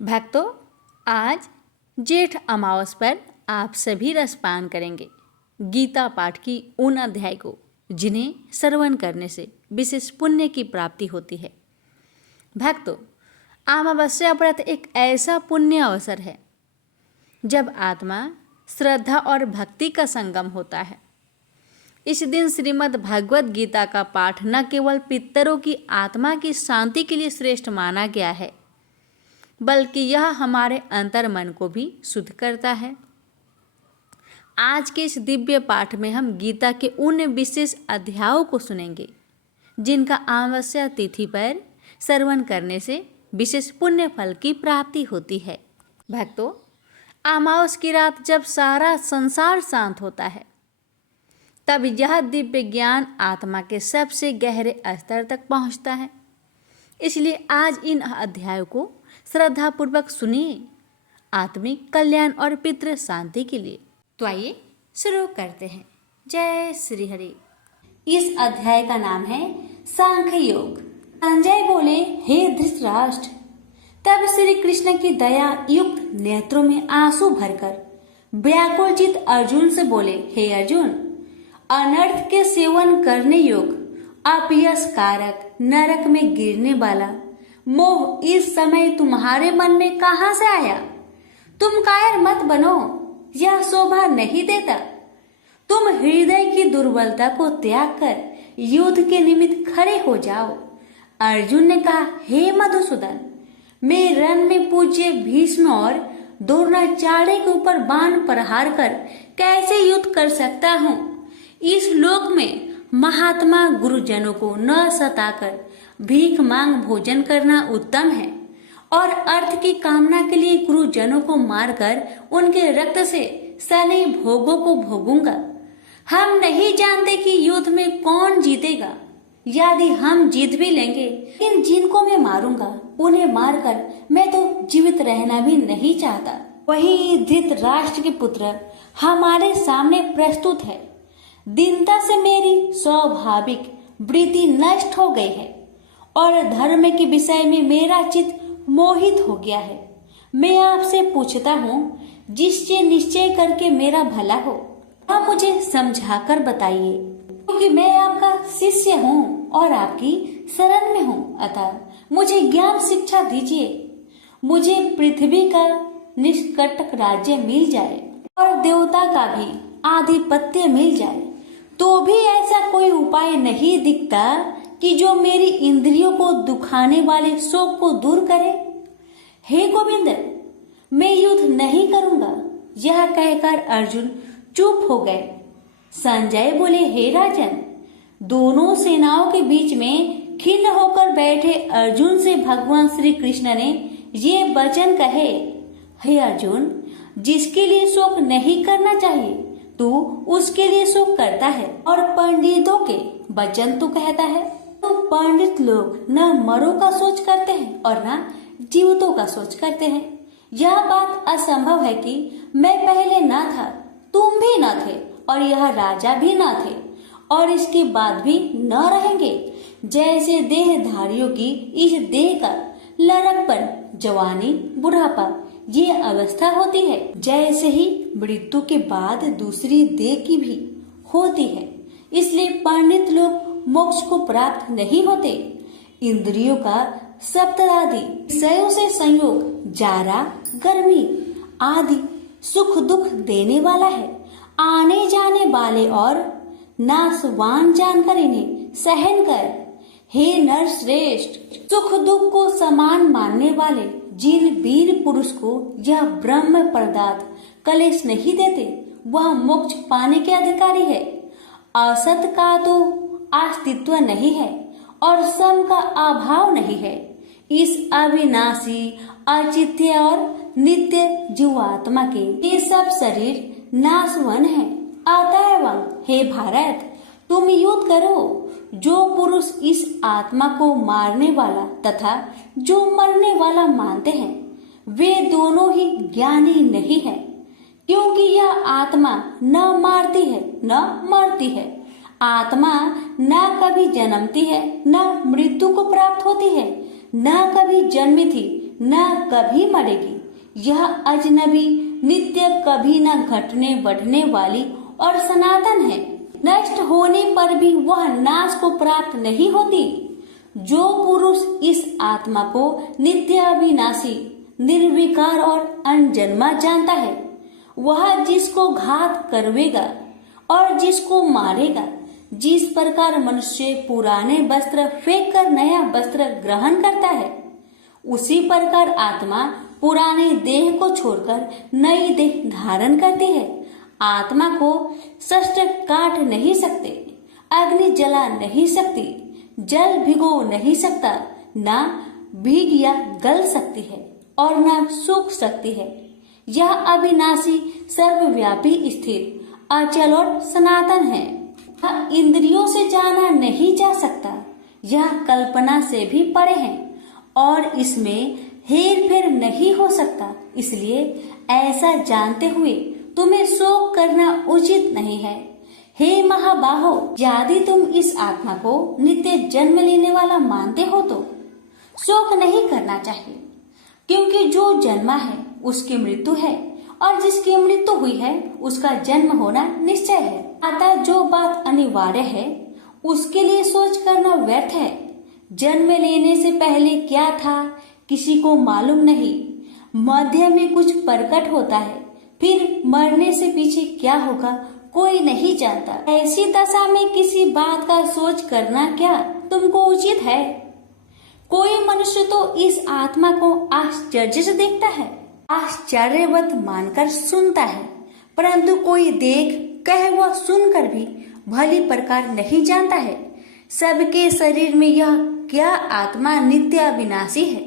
भक्तों, आज जेठ अमावस पर आप सभी रसपान करेंगे गीता पाठ की उन अध्याय को जिन्हें श्रवण करने से विशेष पुण्य की प्राप्ति होती है। भक्तों, अमावस्या व्रत एक ऐसा पुण्य अवसर है जब आत्मा, श्रद्धा और भक्ति का संगम होता है। इस दिन श्रीमद् भगवत गीता का पाठ न केवल पितरों की आत्मा की शांति के लिए श्रेष्ठ माना गया है, बल्कि यह हमारे अंतर मन को भी शुद्ध करता है। आज के इस दिव्य पाठ में हम गीता के उन विशेष अध्यायों को सुनेंगे जिनका अमावस्या तिथि पर श्रवण करने से विशेष पुण्य फल की प्राप्ति होती है। भक्तों, अमावस की रात जब सारा संसार शांत होता है, तब यह दिव्य ज्ञान आत्मा के सबसे गहरे स्तर तक पहुंचता है। इसलिए आज इन अध्यायों को श्रद्धापूर्वक सुनिए, आत्मिक कल्याण और पितृ शांति के लिए। तो आइए शुरू करते हैं। जय श्री हरि। इस अध्याय का नाम है सांख्य योग। संजय बोले, हे धृतराष्ट्र। तब श्री कृष्ण की दया युक्त नेत्रों में आंसू भरकर व्याकुल चित अर्जुन से बोले, हे अर्जुन, अनर्थ के सेवन करने योग, अपयश कारक, नरक में गिरने वाला मोह इस समय तुम्हारे मन में कहां से आया? तुम कायर मत बनो, यह शोभा नहीं देता। तुम हृदय की दुर्बलता को त्याग कर युद्ध के निमित्त खड़े हो जाओ। अर्जुन ने कहा, हे मधुसूदन, मैं रण में पूज्य भीष्म और द्रोणाचार्य के ऊपर बाण प्रहार कर कैसे युद्ध कर सकता हूँ? इस लोक में महात्मा गुरुजनों को न सताकर भीख मांग भोजन करना उत्तम है, और अर्थ की कामना के लिए गुरुजनों को मारकर उनके रक्त से सने भोगों को भोगूंगा। हम नहीं जानते कि युद्ध में कौन जीतेगा। यदि हम जीत भी लेंगे, लेकिन जिनको मैं मारूंगा उन्हें मारकर मैं तो जीवित रहना भी नहीं चाहता। वही धृतराष्ट्र के पुत्र हमारे सामने प्रस्तुत है। दीनता से मेरी स्वाभाविक वृत्ति नष्ट हो गई है और धर्म के विषय में मेरा चित्त मोहित हो गया है। मैं आपसे पूछता हूँ, जिससे निश्चय करके मेरा भला हो, आप मुझे समझाकर बताइए, क्योंकि मैं आपका शिष्य हूँ और आपकी शरण में हूँ। अतः मुझे ज्ञान शिक्षा दीजिए। मुझे पृथ्वी का निष्कंटक राज्य मिल जाए और देवता का भी आधिपत्य मिल जाए, तो भी ऐसा कोई उपाय नहीं दिखता कि जो मेरी इंद्रियों को दुखाने वाले शोक को दूर करे। हे गोविंद, मैं युद्ध नहीं करूंगा। यह कहकर अर्जुन चुप हो गए। संजय बोले, हे राजन, दोनों सेनाओं के बीच में खिन्न होकर बैठे अर्जुन से भगवान श्री कृष्ण ने ये वचन कहे, हे अर्जुन, जिसके लिए शोक नहीं करना चाहिए तू उसके लिए शोक करता है, और पंडितों के वचन तू कहता है। तो पंडित लोग न मरो का सोच करते हैं और न जीवितों का सोच करते हैं। यह बात असंभव है कि मैं पहले न था, तुम भी न थे, और यह राजा भी न थे, और इसके बाद भी न रहेंगे। जैसे देहधारियों की इस देह का लड़कपन, जवानी, बुढ़ापा ये अवस्था होती है, जैसे ही मृत्यु के बाद दूसरी देह की भी होती है। इसलिए पंडित लोग मोक्ष को प्राप्त नहीं होते। इंद्रियों का सप्तरादि विषयों से संयोग जारा, गर्मी आदि सुख दुख देने वाला है। आने जाने वाले और नाशवान जानकर इन्हें सहन कर। हे नर श्रेष्ठ, सुख दुख को समान मानने वाले जिन वीर पुरुष को यह ब्रह्म पदार्थ कलेश नहीं देते, वह मोक्ष पाने के अधिकारी है। असत का तो अस्तित्व नहीं है और सम का अभाव नहीं है। इस अविनाशी, अचित्य और नित्य जीवात्मा के ये सब शरीर नाशवन है। अतएव हे भारत, तुम युद्ध करो। जो पुरुष इस आत्मा को मारने वाला तथा जो मरने वाला मानते हैं, वे दोनों ही ज्ञानी नहीं है, क्योंकि यह आत्मा न मारती है न मरती है। आत्मा न कभी जन्मती है न मृत्यु को प्राप्त होती है, न कभी जन्मी थी न कभी मरेगी। यह अजनबी, नित्य, कभी न घटने बढ़ने वाली और सनातन है। नष्ट होने पर भी वह नाश को प्राप्त नहीं होती। जो पुरुष इस आत्मा को नित्य, अविनाशी, निर्विकार और अनजन्मा जानता है, वह जिसको घात करवेगा और जिसको मारेगा, जिस प्रकार मनुष्य पुराने वस्त्र फेंक कर नया वस्त्र ग्रहण करता है, उसी प्रकार आत्मा पुराने देह को छोड़कर नई देह धारण करती है। आत्मा को शस्त्र काट नहीं सकते, अग्नि जला नहीं सकती, जल भिगो नहीं सकता, ना भीग या गल सकती है और न सूख सकती है। यह अविनाशी, सर्वव्यापी, स्थिर, अचल और सनातन है। यह इंद्रियों से जाना नहीं जा सकता। यह कल्पना से भी परे है और इसमें हेर फेर नहीं हो सकता। इसलिए ऐसा जानते हुए तुम्हें शोक करना उचित नहीं है। हे महाबाहो, यदि तुम इस आत्मा को नित्य जन्म लेने वाला मानते हो तो शोक नहीं करना चाहिए, क्योंकि जो जन्मा है उसकी मृत्यु है और जिसकी मृत्यु हुई है उसका जन्म होना निश्चय है। अतः जो बात अनिवार्य है उसके लिए सोच करना व्यर्थ है। जन्म लेने से पहले क्या था किसी को मालूम नहीं। मध्य में कुछ प्रकट होता है, फिर मरने से पीछे क्या होगा कोई नहीं जानता। ऐसी दशा में किसी बात का सोच करना क्या तुमको उचित है? कोई मनुष्य तो इस आत्मा को आश्चर्य से देखता है, आश्चर्यवत मानकर सुनता है, परंतु कोई देख कह व सुनकर भी भली प्रकार नहीं जानता है सबके शरीर में यह क्या आत्मा नित्य अविनाशी है।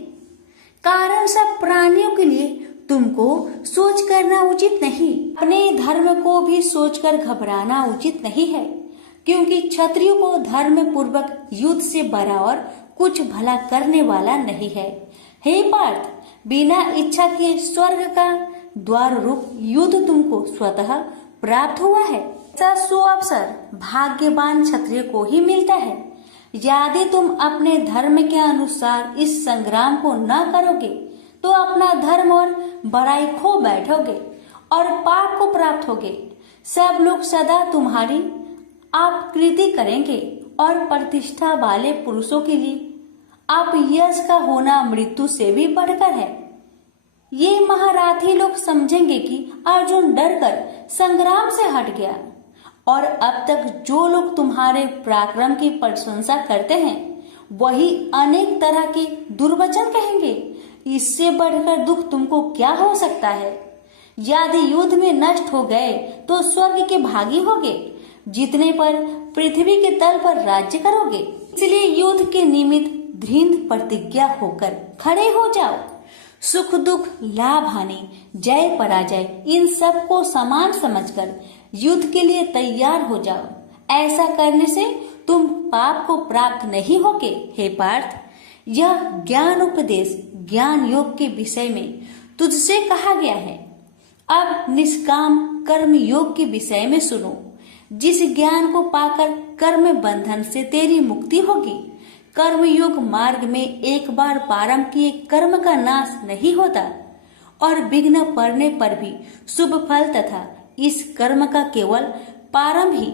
कारण सब प्राणियों के लिए तुमको सोच करना उचित नहीं। अपने धर्म को भी सोचकर घबराना उचित नहीं है, क्योंकि क्षत्रियो को धर्म पूर्वक युद्ध से बराबर कुछ भला करने वाला नहीं है। हे पार्थ, बिना इच्छा के स्वर्ग का द्वार रूप युद्ध तुमको स्वतः प्राप्त हुआ है। ऐसा सुअवसर भाग्यवान क्षत्रिय को ही मिलता है। यदि तुम अपने धर्म के अनुसार इस संग्राम को न करोगे तो अपना धर्म और बड़ाई खो बैठोगे और पाप को प्राप्त होगे। सब लोग सदा तुम्हारी आपकृति करेंगे और प्रतिष्ठा वाले पुरुषों के लिए आप यश का होना मृत्यु से भी बढ़कर है। ये महारथी लोग समझेंगे कि अर्जुन डरकर संग्राम से हट गया, और अब तक जो लोग तुम्हारे पराक्रम की प्रशंसा करते हैं वही अनेक तरह के दुर्वचन कहेंगे। इससे बढ़कर दुख तुमको क्या हो सकता है? यदि युद्ध में नष्ट हो गए तो स्वर्ग के भागी होगे, जीतने पर पृथ्वी के तल पर राज्य करोगे। इसलिए युद्ध के निमित्त दृढ़ प्रतिज्ञा होकर खड़े हो जाओ। सुख दुख, लाभ हानि, जय पराजय, इन सब को समान समझकर युद्ध के लिए तैयार हो जाओ। ऐसा करने से तुम पाप को प्राप्त नहीं होगे। हे पार्थ, यह ज्ञान उपदेश ज्ञान योग के विषय में तुझसे कहा गया है। अब निष्काम कर्म योग के विषय में सुनो। जिस ज्ञान को पाकर कर्म बंधन से तेरी मुक्ति होगी। कर्म योग मार्ग में एक बार प्रारंभ किए कर्म का नाश नहीं होता और विघ्न पड़ने पर भी शुभ फल तथा इस कर्म का केवल प्रारंभ ही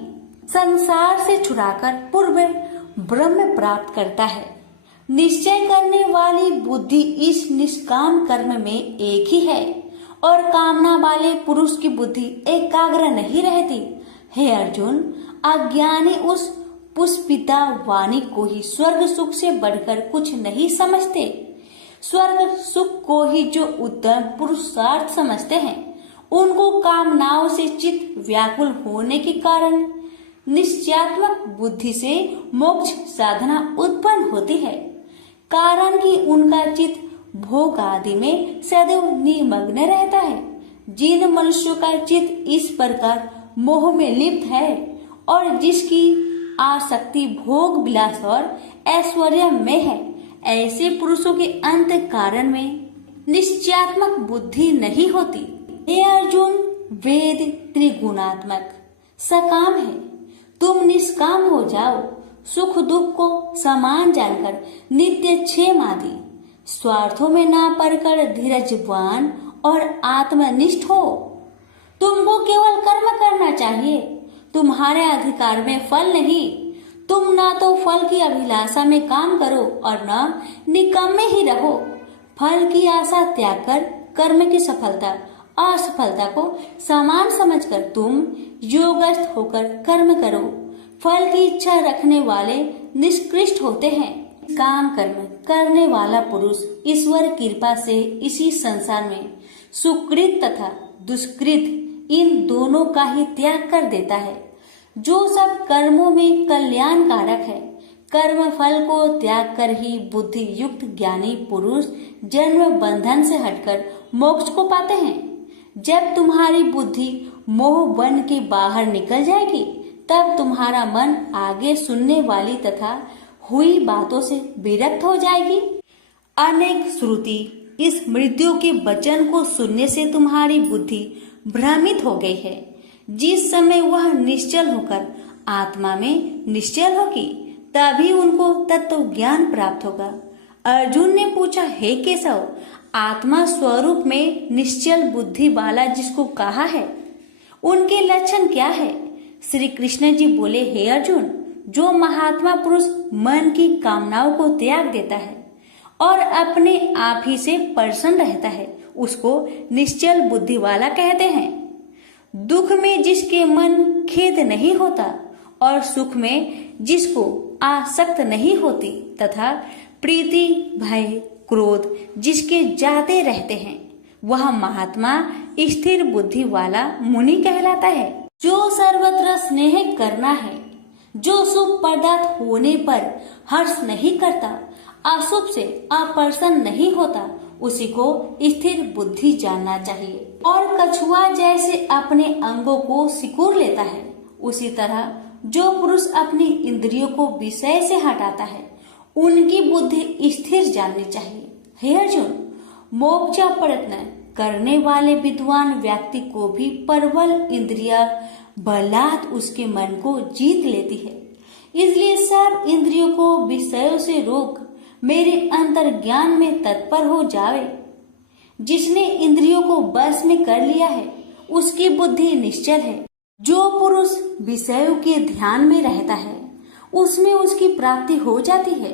संसार से छुड़ाकर पूर्व ब्रह्म प्राप्त करता है। निश्चय करने वाली बुद्धि इस निष्काम कर्म में एक ही है और कामना वाले पुरुष की बुद्धि एकाग्र नहीं रहती। हे अर्जुन, अज्ञानी उस पुष्पिता वाणी को ही स्वर्ग सुख से बढ़कर कुछ नहीं समझते। स्वर्ग सुख को ही जो उत्तम पुरुषार्थ समझते हैं, उनको कामनाओं से चित्त व्याकुल होने के कारण निश्चयात्मक बुद्धि से मोक्ष साधना उत्पन्न होती है। कारण कि उनका चित्त भोग आदि में सदैव निमग्न रहता है। जिन मनुष्यों का चित्त इस प्रकार मोह में लिप्त है और जिसकी आसक्ति भोग विलास और ऐश्वर्य में है, ऐसे पुरुषों के अंत कारण में निश्चयात्मक बुद्धि नहीं होती। हे अर्जुन, वेद त्रिगुणात्मक सकाम है, तुम निष्काम हो जाओ। सुख दुख को समान जानकर नित्य क्षेम आदि स्वार्थों में ना पड़कर धीरजवान और आत्मनिष्ठ हो। तुमको केवल कर्म करना चाहिए, तुम्हारे अधिकार में फल नहीं। तुम ना तो फल की अभिलाषा में काम करो और न निकम्मे ही रहो। फल की आशा त्याग कर कर्म की सफलता असफलता को समान समझकर तुम योगस्थ होकर कर्म करो। फल की इच्छा रखने वाले निष्कृष्ट होते हैं। काम कर्म करने वाला पुरुष ईश्वर कृपा से इसी संसार में सुकृत तथा दुष्कृत इन दोनों का ही त्याग कर देता है। जो सब कर्मों में कल्याणकारक है, कर्म फल को त्याग कर ही बुद्धि युक्त ज्ञानी पुरुष जन्म बंधन से हटकर मोक्ष को पाते हैं। जब तुम्हारी बुद्धि मोह बन के बाहर निकल जाएगी, तब तुम्हारा मन आगे सुनने वाली तथा हुई बातों से विरक्त हो जाएगी। अनेक श्रुति इस मृत्यु के वचन को सुनने से तुम्हारी बुद्धि भ्रमित हो गई है। जिस समय वह निश्चल होकर आत्मा में निश्चल होगी, तभी उनको तत्व ज्ञान प्राप्त होगा। अर्जुन ने पूछा, हे केशव, आत्मा स्वरूप में निश्चल बुद्धि वाला जिसको कहा है, उनके लक्षण क्या है? श्री कृष्ण जी बोले, हे अर्जुन, जो महात्मा पुरुष मन की कामनाओं को त्याग देता है और अपने आप ही से प्रसन्न रहता है, उसको निश्चल बुद्धि वाला कहते हैं। दुख में जिसके मन खेद नहीं होता और सुख में जिसको आसक्त नहीं होती तथा प्रीति भय क्रोध जिसके जाते रहते हैं, वह महात्मा स्थिर बुद्धि वाला मुनि कहलाता है। जो सर्वत्र स्नेह करना है, जो शुभ पदार्थ होने पर हर्ष नहीं करता, अशुभ से अप्रसन्न नहीं होता, उसी को स्थिर बुद्धि जानना चाहिए। और कछुआ जैसे अपने अंगों को सिकुड़ लेता है, उसी तरह जो पुरुष अपनी इंद्रियों को विषय से हटाता है, उनकी बुद्धि स्थिर जाननी चाहिए। हे अर्जुन, मोक्ष प्रयत्न करने वाले विद्वान व्यक्ति को भी प्रबल इंद्रिया बलात् उसके मन को जीत लेती है। इसलिए सब इंद्रियों को विषयों से रोक मेरे अंतर ज्ञान में तत्पर हो जावे। जिसने इंद्रियों को बस में कर लिया है, उसकी बुद्धि निश्चल है। जो पुरुष विषयों के ध्यान में रहता है, उसमें उसकी प्राप्ति हो जाती है।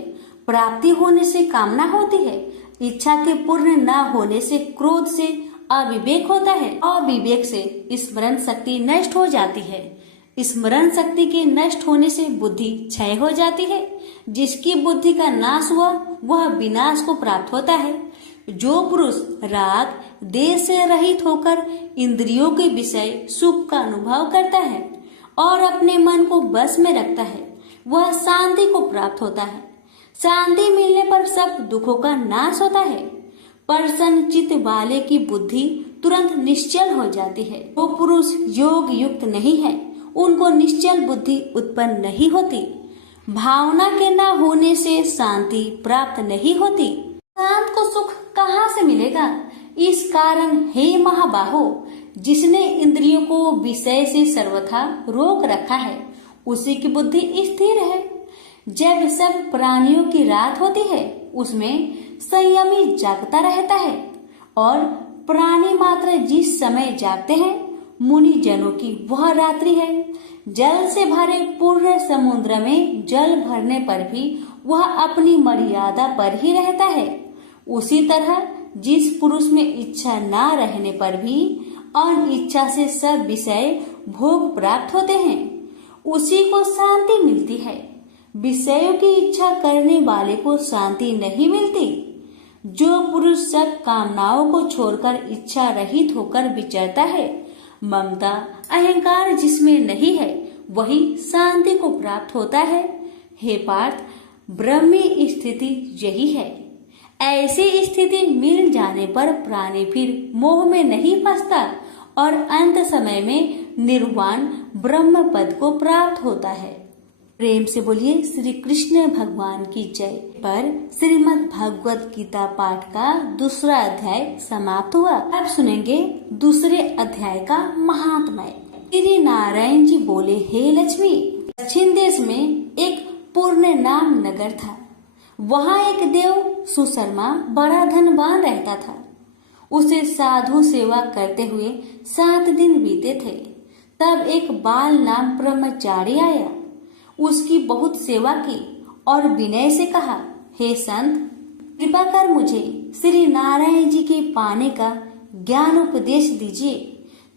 प्राप्ति होने से कामना होती है, इच्छा के पूर्ण न होने से क्रोध से अविवेक होता है, अविवेक से स्मरण शक्ति नष्ट हो जाती है, स्मरण शक्ति के नष्ट होने से बुद्धि क्षय हो जाती है। जिसकी बुद्धि का नाश हुआ, वह विनाश को प्राप्त होता है। जो पुरुष राग देश से रहित होकर इंद्रियों के विषय सुख का अनुभव करता है और अपने मन को बस में रखता है, वह शांति को प्राप्त होता है। शांति मिलने पर सब दुखों का नाश होता है। प्रसन्न चित्त वाले की बुद्धि तुरंत निश्चल हो जाती है। वो पुरुष योग युक्त नहीं है, उनको निश्चल बुद्धि उत्पन्न नहीं होती। भावना के न होने से शांति प्राप्त नहीं होती। शांत को सुख कहाँ से मिलेगा? इस कारण हे महाबाहो, जिसने इंद्रियों को विषय से सर्वथा रोक रखा है, उसी की बुद्धि स्थिर है। जब सब प्राणियों की रात होती है, उसमें संयमी जागता रहता है और प्राणी मात्र जिस समय जागते हैं, मुनि जनों की वह रात्रि है। जल से भरे पूर्ण समुद्र में जल भरने पर भी वह अपनी मर्यादा पर ही रहता है। उसी तरह जिस पुरुष में इच्छा न रहने पर भी अनिच्छा से सब विषय भोग प्राप्त होते हैं, उसी को शांति मिलती है। विषयों की इच्छा करने वाले को शांति नहीं मिलती। जो पुरुष सब कामनाओं को छोड़कर इच्छा रहित होकर विचरता है, ममता अहंकार जिसमें नहीं है, वही शांति को प्राप्त होता है। हे पार्थ, ब्रह्मी स्थिति यही है। ऐसी स्थिति मिल जाने पर प्राणी फिर मोह में नहीं फंसता और अंत समय में निर्वाण ब्रह्म पद को प्राप्त होता है। प्रेम से बोलिए श्री कृष्ण भगवान की जय। पर श्रीमद् भगवत गीता पाठ का दूसरा अध्याय समाप्त हुआ। अब सुनेंगे दूसरे अध्याय का महात्म्य। श्री नारायण जी बोले, हे लक्ष्मी, दक्षिण देश में एक पूर्ण नाम नगर था। वहाँ एक देव सुशर्मा बड़ा धनवान रहता था। उसे साधु सेवा करते हुए 7 दिन बीते थे। तब एक बाल नाम ब्रह्मचारी आया, उसकी बहुत सेवा की और विनय से कहा, हे संत, कृपा कर मुझे श्री नारायण जी के पाने का ज्ञान उपदेश दीजिए।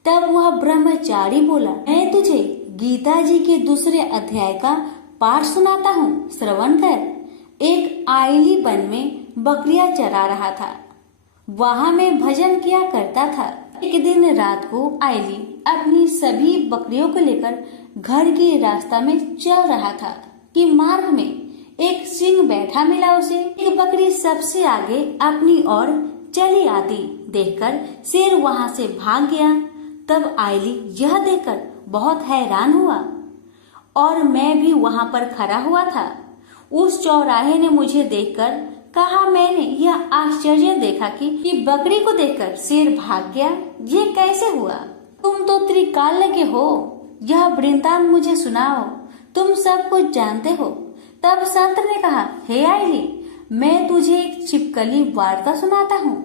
तब वह ब्रह्मचारी बोला, मैं तुझे गीता जी के दूसरे अध्याय का पाठ सुनाता हूँ, श्रवण कर। एक आइली वन में बकरियां चरा रहा था। वहां मैं भजन किया करता था। एक दिन रात को आइली अपनी सभी बकरियों को लेकर घर के रास्ता में चल रहा था कि मार्ग में एक सिंह बैठा मिला उसे। एक बकरी सबसे आगे अपनी ओर चली आती देखकर शेर वहां से भाग गया। तब आइली यह देखकर बहुत हैरान हुआ और मैं भी वहां पर खड़ा हुआ था। उस चौराहे ने मुझे देखकर कहा, मैंने यह आश्चर्य देखा कि बकरी को देखकर शेर भाग गया, ये कैसे हुआ? तुम तो त्रिकाल के हो, यह वृत्तांत मुझे सुनाओ, तुम सब कुछ जानते हो। तब संत ने कहा, हे आइली, मैं तुझे एक छिपकली वार्ता सुनाता हूँ।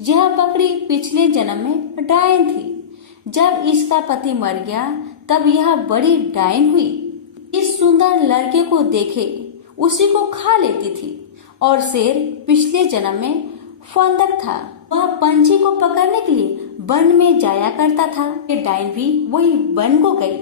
यह बकरी पिछले जन्म में डायन थी। जब इसका पति मर गया तब यह बड़ी डायन हुई। इस सुंदर लड़के को देखे उसी को खा लेती थी। और शेर पिछले जन्म में फंदक था, वह पंछी को पकड़ने के लिए वन में जाया करता था। ये डायन भी वही वन को गई।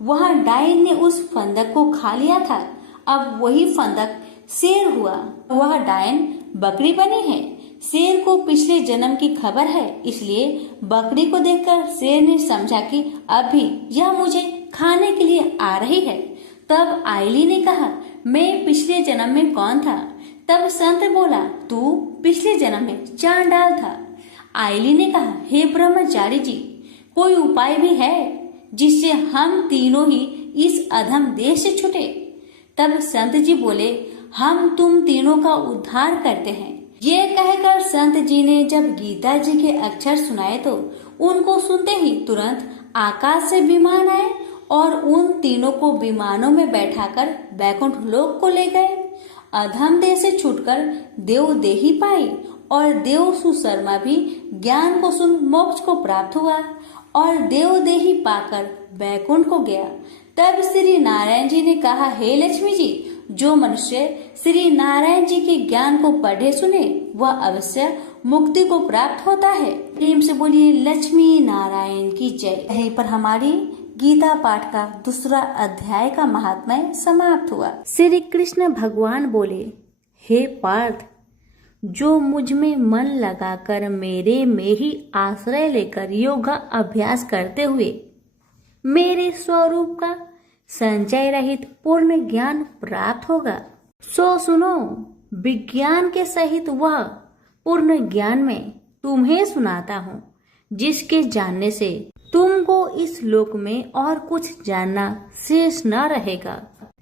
वहाँ डायन ने उस फंदक को खा लिया था। अब वही फंदक शेर हुआ। वह डायन बकरी बनी है। शेर को पिछले जन्म की खबर है, इसलिए बकरी को देखकर शेर ने समझा कि अभी यह मुझे खाने के लिए आ रही है। तब आइली ने कहा, मैं पिछले जन्म में कौन था? तब संत बोला, तू पिछले जन्म में चांडाल था। आइली ने कहा, हे ब्रह्मचारी जी, कोई उपाय भी है जिससे हम तीनों ही इस अधम देश से छूटे? तब संत जी बोले, हम तुम तीनों का उद्धार करते हैं। ये कहकर संत जी ने जब गीता जी के अक्षर सुनाए तो उनको सुनते ही तुरंत आकाश से विमान आए और उन तीनों को विमानों में बैठाकर वैकुंठ लोक को ले गए। अधम देह से छूटकर देव देही पाई और देव सुशर्मा भी ज्ञान को सुन मोक्ष को प्राप्त हुआ और देव देही पाकर वैकुंठ को गया। तब श्री नारायण जी ने कहा, हे लक्ष्मी जी, जो मनुष्य श्री नारायण जी के ज्ञान को पढ़े सुने वह अवश्य मुक्ति को प्राप्त होता है। प्रेम से बोलिए लक्ष्मी नारायण की जय। यहीं पर हमारी गीता पाठ का दूसरा अध्याय का महात्म्य समाप्त हुआ। श्री कृष्ण भगवान बोले, हे पार्थ, जो मुझ में मन लगाकर मेरे में ही आश्रय लेकर योगा अभ्यास करते हुए मेरे स्वरूप का संचय रहित पूर्ण ज्ञान प्राप्त होगा, सो सुनो, विज्ञान के सहित वह पूर्ण ज्ञान में तुम्हें सुनाता हूँ, जिसके जानने से तुमको इस लोक में और कुछ जानना शेष न रहेगा।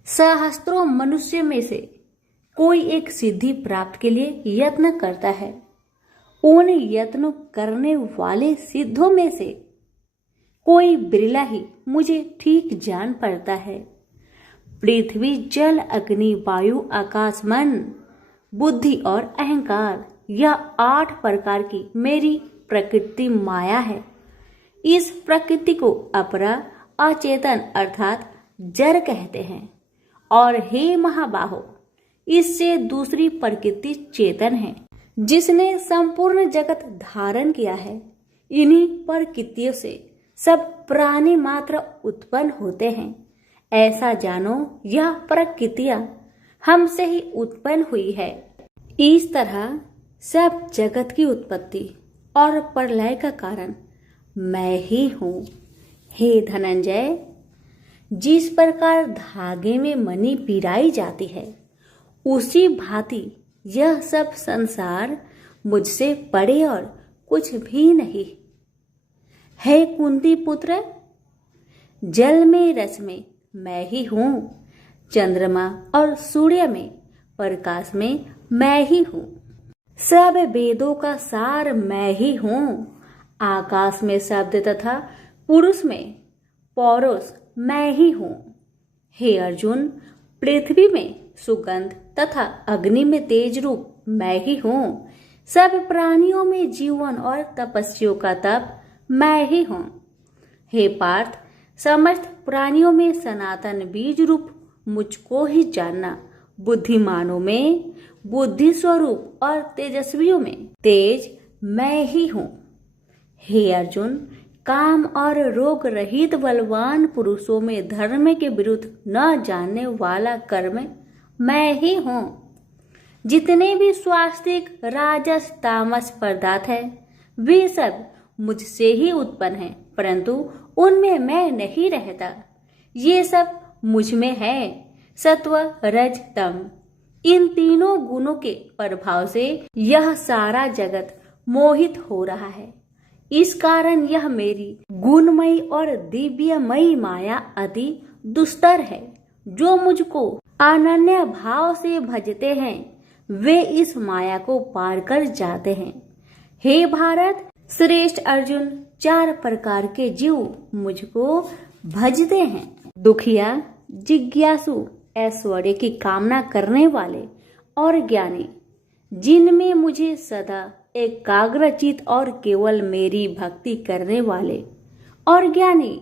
सहस्त्रों मनुष्य में से कोई एक सिद्धि प्राप्त के लिए यत्न करता है। उन यत्न करने वाले सिद्धों में से कोई बिरला ही मुझे ठीक जान पड़ता है। पृथ्वी, जल, अग्नि, वायु, आकाश, मन, बुद्धि और अहंकार, यह 8 प्रकार की मेरी प्रकृति माया है। इस प्रकृति को अपरा अचेतन अर्थात जड़ कहते हैं। और हे महाबाहो, इससे दूसरी प्रकृति चेतन है, जिसने संपूर्ण जगत धारण किया है। इन्हीं प्रकृतियों से सब प्राणी मात्र उत्पन्न होते हैं। ऐसा जानो, यह प्रकृतियां हमसे ही उत्पन्न हुई है। इस तरह सब जगत की उत्पत्ति और प्रलय का कारण मैं ही हूँ। हे धनंजय, जिस प्रकार धागे में मणि पिराई जाती है, उसी भांति यह सब संसार मुझसे परे और कुछ भी नहीं। हे कुंती पुत्र, जल में रस में मैं ही हूँ, चंद्रमा और सूर्य में प्रकाश में मैं ही हूँ, सब वेदों का सार मैं ही हूँ, आकाश में शब्द तथा पुरुष में पौरुष मैं ही हूँ। हे अर्जुन, पृथ्वी में सुगंध तथा अग्नि में तेज रूप मैं ही हूँ। सब प्राणियों में जीवन और तपस्वियों का तप मैं ही हूँ। हे पार्थ, समस्त प्राणियों में सनातन बीज रूप मुझको ही जानना। बुद्धिमानों में बुद्धि स्वरूप और तेजस्वियों में तेज मैं ही हूँ। हे अर्जुन, काम और रोग रहित बलवान पुरुषों में धर्म के विरुद्ध न जानने वाला कर्म मैं ही हूँ। जितने भी स्वास्तिक राजस तामस पदार्थ है वे सब मुझसे ही उत्पन्न हैं, परंतु उनमें मैं नहीं रहता। ये सब मुझ में है। सत्व रज तम इन तीनों गुणों के प्रभाव से यह सारा जगत मोहित हो रहा है। इस कारण यह मेरी गुणमयी और दिव्यमयी माया अति दुस्तर है। जो मुझको अनन्य भाव से भजते हैं वे इस माया को पार कर जाते हैं। हे भारत श्रेष्ठ अर्जुन, 4 प्रकार के जीव मुझको भजते हैं। दुखिया, जिज्ञासु, ऐश्वर्य की कामना करने वाले और ज्ञानी, जिनमें मुझे सदा एकाग्रचित और केवल मेरी भक्ति करने वाले और ज्ञानी,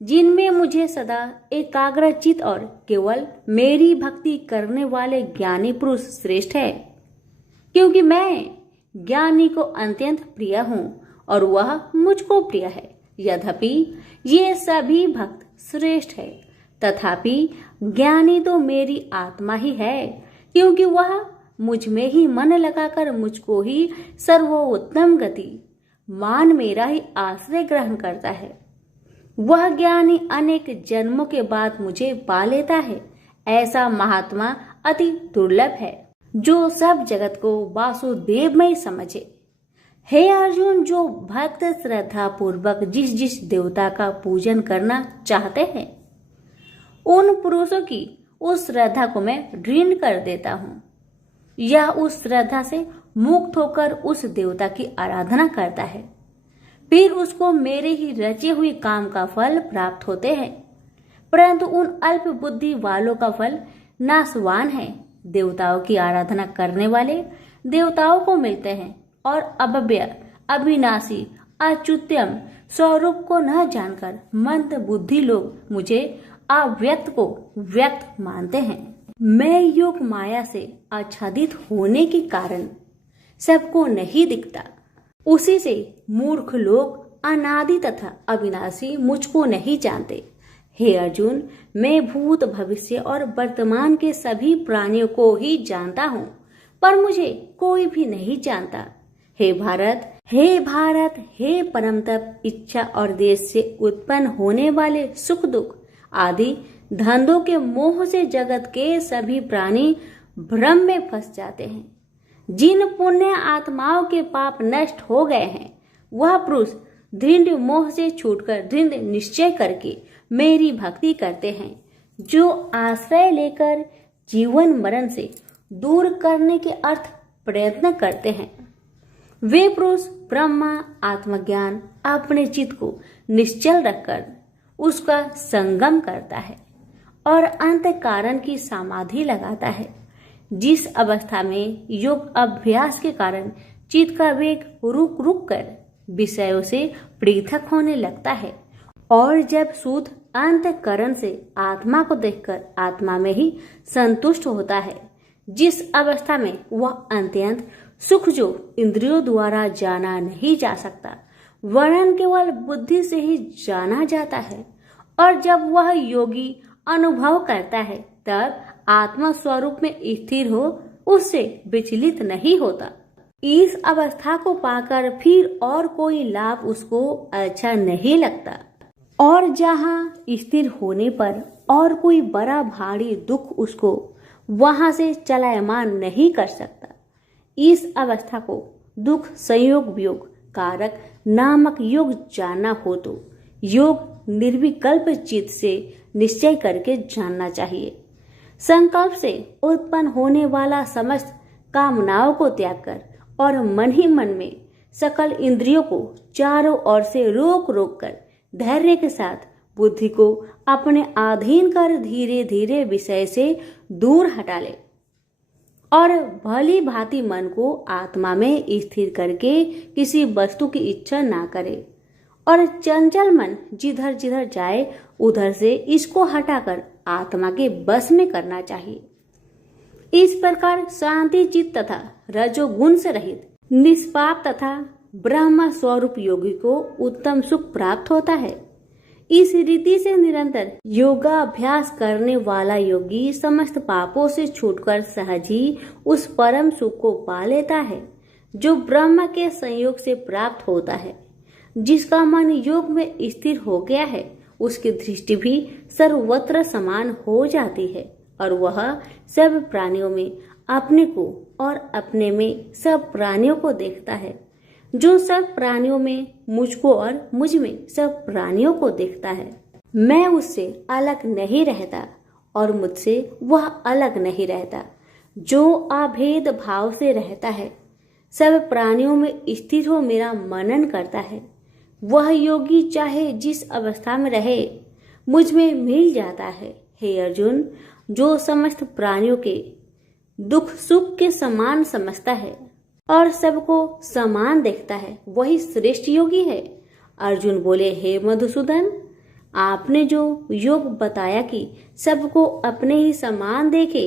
जिनमें मुझे सदा एकाग्रचित और केवल मेरी भक्ति करने वाले ज्ञानी पुरुष श्रेष्ठ है, क्योंकि मैं ज्ञानी को अत्यंत प्रिय हूँ और वह मुझको प्रिय है। यद्यपि ये सभी भक्त श्रेष्ठ है, तथापि ज्ञानी तो मेरी आत्मा ही है, क्योंकि वह मुझ में ही मन लगाकर मुझको ही सर्वोत्तम गति मान मेरा ही आश्रय ग्रहण करता है। वह ज्ञानी अनेक जन्मों के बाद मुझे पा लेता है। ऐसा महात्मा अति दुर्लभ है जो सब जगत को वासुदेवमय समझे। हे अर्जुन, जो भक्त श्रद्धा पूर्वक जिस जिस देवता का पूजन करना चाहते हैं उन पुरुषों की उस श्रद्धा को मैं ऋण कर देता हूँ। यह उस श्रद्धा से मुक्त होकर उस देवता की आराधना करता है, फिर उसको मेरे ही रचे हुए काम का फल प्राप्त होते हैं। परंतु उन अल्प बुद्धि वालों का फल नाशवान है। देवताओं की आराधना करने वाले देवताओं को मिलते हैं और अव्यय, अविनाशी, अच्युत्यम स्वरूप को न जानकर मंद बुद्धि लोग मुझे अव्यक्त को व्यक्त मानते हैं। मैं योग माया से आच्छादित होने के कारण सबको नहीं दिखता। उसी से मूर्ख लोग अनादि तथा अविनाशी मुझको नहीं जानते। हे अर्जुन, मैं भूत भविष्य और वर्तमान के सभी प्राणियों को ही जानता हूँ, पर मुझे कोई भी नहीं जानता। हे भारत, हे परम तप, इच्छा और देश से उत्पन्न होने वाले सुख दुख आदि धंधों के मोह से जगत के सभी प्राणी भ्रम में फंस जाते हैं। जिन पुण्य आत्माओं के पाप नष्ट हो गए हैं वह पुरुष दृढ़ मोह से छूटकर दृढ़ निश्चय करके मेरी भक्ति करते हैं। जो आश्रय लेकर जीवन मरण से दूर करने के अर्थ प्रयत्न करते हैं वे पुरुष ब्रह्मा आत्मज्ञान अपने चित्त को निश्चल रखकर उसका संगम करता है और अंत कारण की समाधि लगाता है। जिस अवस्था में योग अभ्यास के कारण चित्त का वेग रुक रुक कर विषयों से पृथक होने लगता है और जब शुद्ध अंतःकरण से आत्मा को देखकर आत्मा में ही संतुष्ट होता है, जिस अवस्था में वह अत्यंत सुख जो इंद्रियों द्वारा जाना नहीं जा सकता वर्णन केवल बुद्धि से ही जाना जाता है, और जब वह योगी अनुभव करता है तब आत्मा स्वरूप में स्थिर हो उससे विचलित नहीं होता। इस अवस्था को पाकर फिर और कोई लाभ उसको अच्छा नहीं लगता और जहाँ स्थिर होने पर और कोई बड़ा भारी दुख उसको वहां से चलायमान नहीं कर सकता। इस अवस्था को दुख संयोग वियोग कारक नामक योग जानना हो तो योग निर्विकल्प चित्त से निश्चय करके जानना चाहिए। संकल्प से उत्पन्न होने वाला समस्त कामनाओं को त्याग कर और मन ही मन में सकल इंद्रियों को चारों ओर से रोक रोक कर धैर्य के साथ बुद्धि को अपने अधीन कर धीरे धीरे विषय से दूर हटा ले। और भली भांति मन को आत्मा में स्थिर करके किसी वस्तु की इच्छा ना करे और चंचल मन जिधर जिधर जाए उधर से इसको हटाकर आत्मा के बस में करना चाहिए। इस प्रकार शांति चित्त तथा रजोगुण से रहित निष्पाप तथा ब्रह्म स्वरूप योगी को उत्तम सुख प्राप्त होता है। इस रीति से निरंतर योगाभ्यास करने वाला योगी समस्त पापों से छूटकर सहज ही उस परम सुख को पा लेता है जो ब्रह्म के संयोग से प्राप्त होता है। जिसका मन योग में स्थिर हो गया है उसकी दृष्टि भी सर्वत्र समान हो जाती है और वह सब प्राणियों में अपने को और अपने में सब प्राणियों को देखता है। जो सब प्राणियों में मुझको और मुझ में सब प्राणियों को देखता है। मैं उससे अलग नहीं रहता और मुझसे वह अलग नहीं रहता। जो अभेद भाव से रहता है सब प्राणियों में स्थिर हो मेरा मनन करता है वह योगी चाहे जिस अवस्था में रहे मुझ में मिल जाता है। हे अर्जुन, जो समस्त प्राणियों के दुख सुख के समान समझता है और सबको समान देखता है वही श्रेष्ठ योगी है। अर्जुन बोले, हे मधुसूदन, आपने जो योग बताया कि सबको अपने ही समान देखे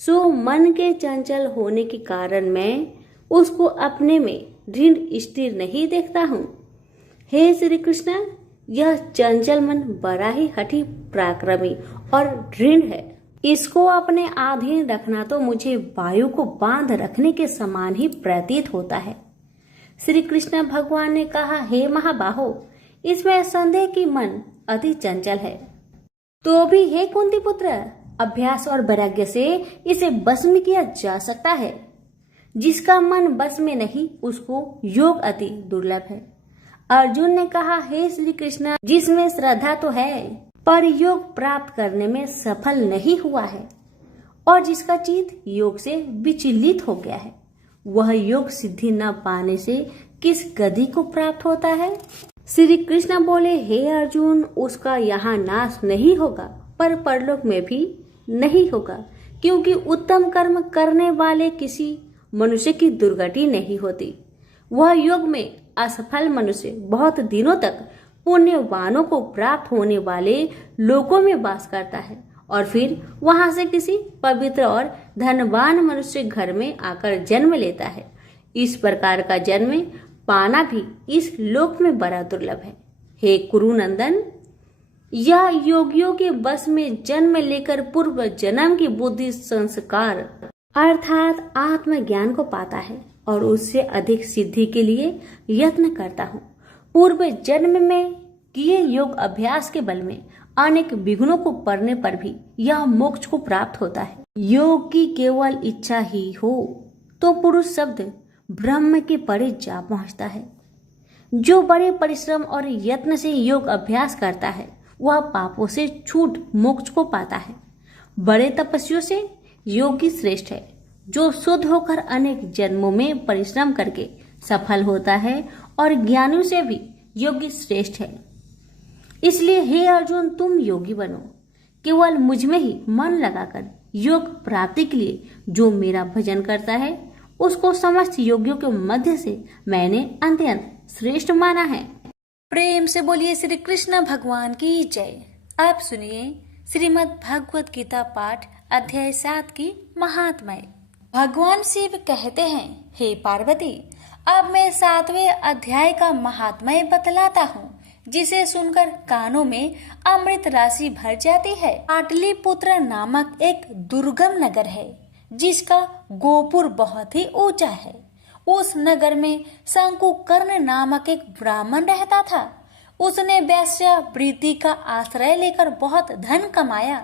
सो मन के चंचल होने के कारण मैं उसको अपने में दृढ़ स्थिर नहीं देखता हूँ। हे श्री कृष्ण, यह चंचल मन बड़ा ही हठी पराक्रमी और दृढ़ है। इसको अपने अधीन रखना तो मुझे वायु को बांध रखने के समान ही प्रतीत होता है। श्री कृष्ण भगवान ने कहा, हे महाबाहो, इसमें संदेह कि मन अति चंचल है तो भी हे कुंती पुत्र, अभ्यास और वैराग्य से इसे बस में किया जा सकता है। जिसका मन बस में नहीं उसको योग अति दुर्लभ है। अर्जुन ने कहा, हे श्री कृष्ण, जिसमें श्रद्धा तो है पर योग प्राप्त करने में सफल नहीं हुआ है और जिसका चित्त योग से विचलित हो गया है वह योग सिद्धि न पाने से किस गति को प्राप्त होता है। श्री कृष्ण बोले, हे अर्जुन, उसका यहाँ नाश नहीं होगा पर परलोक में भी नहीं होगा क्योंकि उत्तम कर्म करने वाले किसी मनुष्य की दुर्गति नहीं होती। वह योग में असफल मनुष्य बहुत दिनों तक पुण्यवानों को प्राप्त होने वाले लोकों में वास करता है और फिर वहां से किसी पवित्र और धनवान मनुष्य घर में आकर जन्म लेता है। इस प्रकार का जन्म पाना भी इस लोक में बड़ा दुर्लभ है। हे कुरुनंदन, यह योगियों के बस में जन्म लेकर पूर्व जन्म की बुद्धि संस्कार अर्थात आत्मज्ञान को पाता है और उससे अधिक सिद्धि के लिए यत्न करता हूँ। पूर्व जन्म में किए योग अभ्यास के बल में अनेक विघ्नों को पड़ने पर भी यह मोक्ष को प्राप्त होता है। योग की केवल इच्छा ही हो तो पुरुष शब्द ब्रह्म के परे जा पहुंचता है। जो बड़े परिश्रम और यत्न से योग अभ्यास करता है वह पापों से छूट मोक्ष को पाता है। बड़े तपस्वियों से योगी श्रेष्ठ है। जो शुद्ध होकर अनेक जन्मों में परिश्रम करके सफल होता है और ज्ञानियों से भी योगी श्रेष्ठ है। इसलिए हे अर्जुन, तुम योगी बनो। केवल मुझ में ही मन लगाकर योग प्राप्ति के लिए जो मेरा भजन करता है उसको समस्त योगियों के मध्य से मैंने अत्यंत श्रेष्ठ माना है। प्रेम से बोलिए श्री कृष्ण भगवान की जय। आप सुनिए श्रीमद् भगवत गीता पाठ अध्याय 7 की महात्म्य। भगवान शिव कहते हैं, हे पार्वती, अब मैं 7वें अध्याय का महात्म्य बतलाता हूँ जिसे सुनकर कानों में अमृत राशि भर जाती है। पाटलिपुत्र नामक एक दुर्गम नगर है जिसका गोपुर बहुत ही ऊंचा है। उस नगर में शंकुकर्ण नामक एक ब्राह्मण रहता था। उसने वेश्यावृत्ति का आश्रय लेकर बहुत धन कमाया,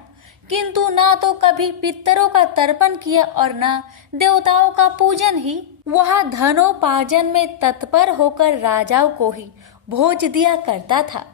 किंतु ना तो कभी पितरों का तर्पण किया और ना देवताओं का पूजन ही। वह धनोपार्जन में तत्पर होकर राजाओं को ही भोज दिया करता था।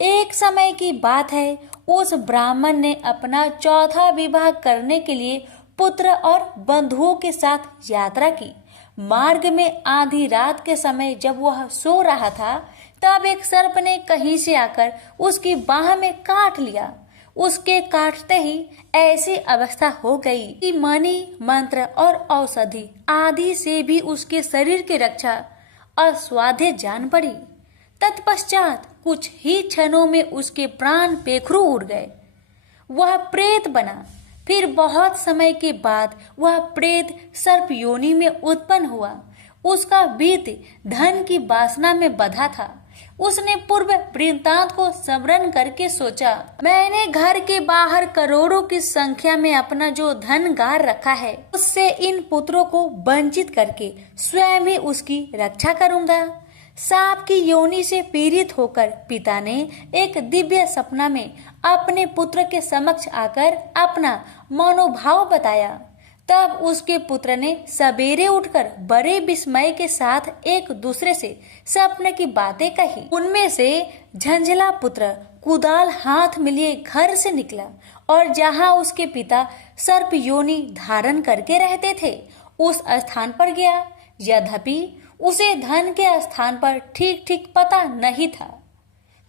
एक समय की बात है, उस ब्राह्मण ने अपना चौथा विवाह करने के लिए पुत्र और बंधुओं के साथ यात्रा की। मार्ग में आधी रात के समय जब वह सो रहा था तब एक सर्प ने कहीं से आकर उसकी बाह में काट लिया। उसके काटते ही ऐसी अवस्था हो गई कि मणि, मंत्र और औषधि आदि से भी उसके शरीर की रक्षा असाध्य जान पड़ी। तत्पश्चात कुछ ही क्षणों में उसके प्राण पेखरू उड़ गए। वह प्रेत बना। फिर बहुत समय के बाद वह प्रेत सर्प योनि में उत्पन्न हुआ। उसका बीत धन की वासना में बंधा था। उसने पूर्व वृत्तांत को स्मरण करके सोचा, मैंने घर के बाहर करोड़ों की संख्या में अपना जो धन गार रखा है, उससे इन पुत्रों को वंचित करके स्वयं ही उसकी रक्षा करूंगा। सांप की योनि से पीड़ित होकर पिता ने एक दिव्य सपना में अपने पुत्र के समक्ष आकर अपना मनोभाव बताया। तब उसके पुत्र ने सवेरे उठकर बड़े विस्मय के साथ एक दूसरे से सपने की बातें कही। उनमें से झंझला पुत्र कुदाल हाथ में लिए घर से निकला और जहां उसके पिता सर्प योनि धारण करके रहते थे उस स्थान पर गया। यद्यपि उसे धन के स्थान पर ठीक ठीक पता नहीं था,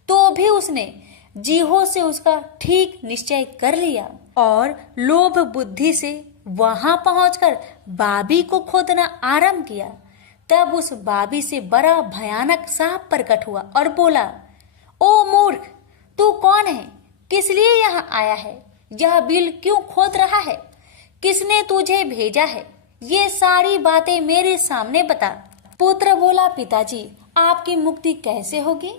तो भी उसने जीहो से उसका ठीक निश्चय कर लिया और लोभ बुद्धि से वहां पहुंचकर बाबी को खोदना आरंभ किया। तब उस बाबी से बड़ा भयानक सांप प्रकट हुआ और बोला, ओ मूर्ख, तू कौन है? किस लिए यहाँ आया है? यह बिल क्यों खोद रहा है? किसने तुझे भेजा है? ये सारी बातें मेरे सामने बता। पुत्र बोला, पिताजी, आपकी मुक्ति कैसे होगी?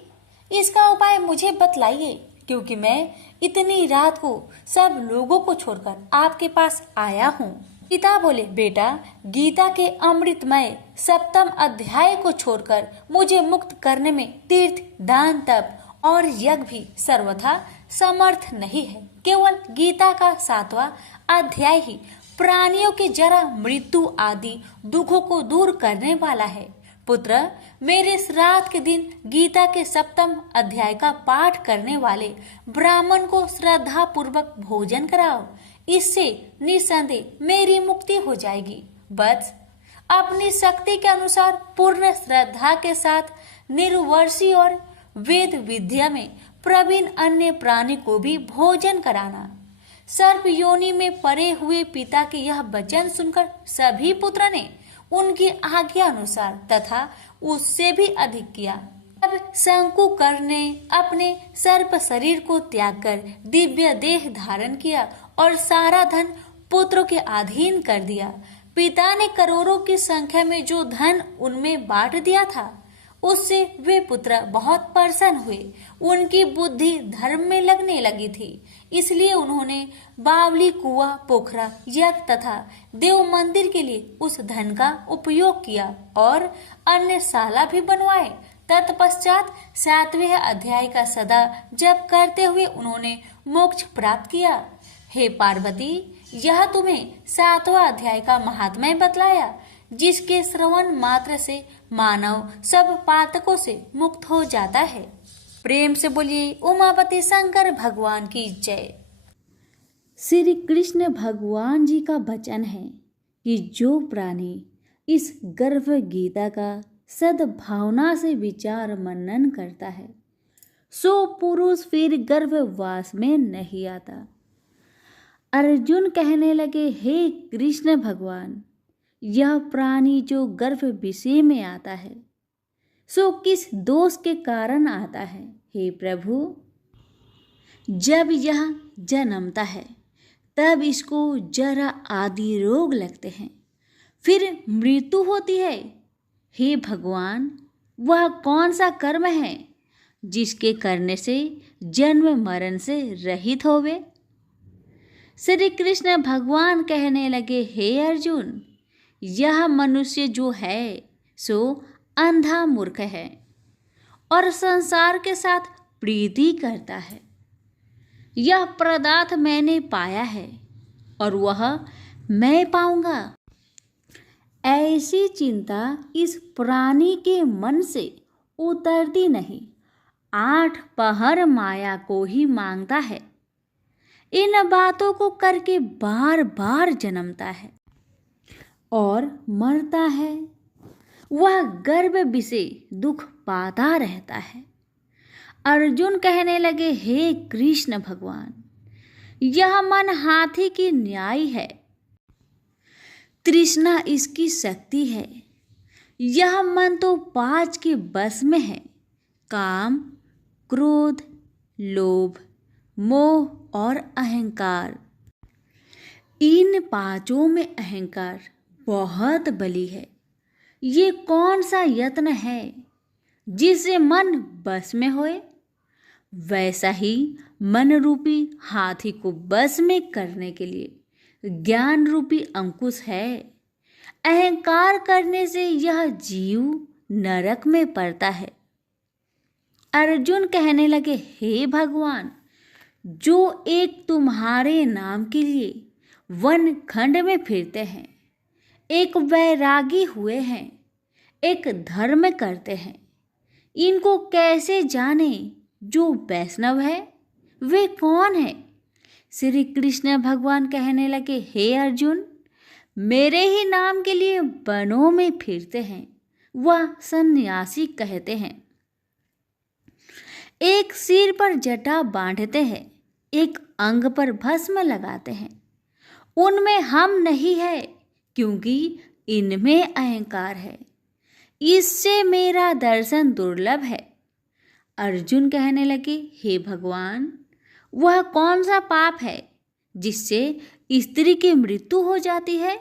इसका उपाय मुझे बतलाइए, क्योंकि मैं इतनी रात को सब लोगों को छोड़कर आपके पास आया हूँ। पिता बोले, बेटा, गीता के अमृतमय 7वें अध्याय को छोड़कर मुझे मुक्त करने में तीर्थ, दान, तप और यज्ञ भी सर्वथा समर्थ नहीं है। केवल गीता का 7वां अध्याय ही प्राणियों के जरा मृत्यु आदि दुखों को दूर करने वाला है। पुत्र, मेरे श्राद्ध के दिन गीता के 7वें अध्याय का पाठ करने वाले ब्राह्मण को श्रद्धा पूर्वक भोजन कराओ। इससे निसंदेह मेरी मुक्ति हो जाएगी। बस अपनी शक्ति के अनुसार पूर्ण श्रद्धा के साथ निर्वर्षी और वेद विद्या में प्रवीण अन्य प्राणी को भी भोजन कराना। सर्प योनि में पड़े हुए पिता के यह वचन सुनकर सभी पुत्र ने उनकी आज्ञा अनुसार तथा उससे भी अधिक किया। अब शंकुकर ने अपने सर्प शरीर को त्याग कर दिव्य देह धारण किया और सारा धन पुत्रों के अधीन कर दिया। पिता ने करोड़ों की संख्या में जो धन उनमें बांट दिया था, उससे वे पुत्र बहुत प्रसन्न हुए। उनकी बुद्धि धर्म में लगने लगी थी, इसलिए उन्होंने बावली, कुआं, पोखरा, यज्ञ तथा देव मंदिर के लिए उस धन का उपयोग किया और अन्य शाला भी बनवाए। तत्पश्चात 7वें अध्याय का सदा जप करते हुए उन्होंने मोक्ष प्राप्त किया। हे पार्वती, यह तुम्हें 7वां अध्याय का महात्म्य बतलाया, जिसके श्रवण मात्र से मानव सब पातकों से मुक्त हो जाता है। प्रेम से बोलिए उमापति शंकर भगवान की जय। श्री कृष्ण भगवान जी का वचन है कि जो प्राणी इस गर्भ गीता का सद्भावना से विचार मनन करता है, सो पुरुष फिर गर्भवास में नहीं आता। अर्जुन कहने लगे, हे कृष्ण भगवान, यह प्राणी जो गर्भ विषय में आता है, सो किस दोष के कारण आता है? हे प्रभु, जब यह जन्मता है तब इसको जरा आदि रोग लगते हैं, फिर मृत्यु होती है। हे भगवान, वह कौन सा कर्म है जिसके करने से जन्म मरण से रहित होवे? श्री कृष्ण भगवान कहने लगे, हे अर्जुन, यह मनुष्य जो है सो अंधा मूर्ख है और संसार के साथ प्रीति करता है। यह पदार्थ मैंने पाया है और वह मैं पाऊंगा, ऐसी चिंता इस प्राणी के मन से उतरती नहीं। 8 पहर माया को ही मांगता है। इन बातों को करके बार बार जन्मता है और मरता है। वह गर्भ विषय दुख पाता रहता है। अर्जुन कहने लगे, हे कृष्ण भगवान, यह मन हाथी की न्याय है, तृष्णा इसकी शक्ति है। यह मन तो 5 के बस में है, काम, क्रोध, लोभ, मोह और अहंकार। इन 5 में अहंकार बहुत बली है। ये कौन सा यत्न है जिससे मन बस में होए? वैसा ही मन रूपी हाथी को बस में करने के लिए ज्ञान रूपी अंकुश है। अहंकार करने से यह जीव नरक में पड़ता है। अर्जुन कहने लगे, हे भगवान, जो एक तुम्हारे नाम के लिए वन खंड में फिरते हैं, एक वैरागी हुए हैं, एक धर्म करते हैं, इनको कैसे जाने जो वैष्णव है? वे कौन है? श्री कृष्ण भगवान कहने लगे, हे अर्जुन, मेरे ही नाम के लिए वनों में फिरते हैं, वह सन्यासी कहते हैं। एक सिर पर जटा बांधते हैं, एक अंग पर भस्म लगाते हैं। उनमें हम नहीं है, क्योंकि इनमें अहंकार है। इससे मेरा दर्शन दुर्लभ है। अर्जुन कहने लगे, हे भगवान, वह कौन सा पाप है जिससे स्त्री की मृत्यु हो जाती है?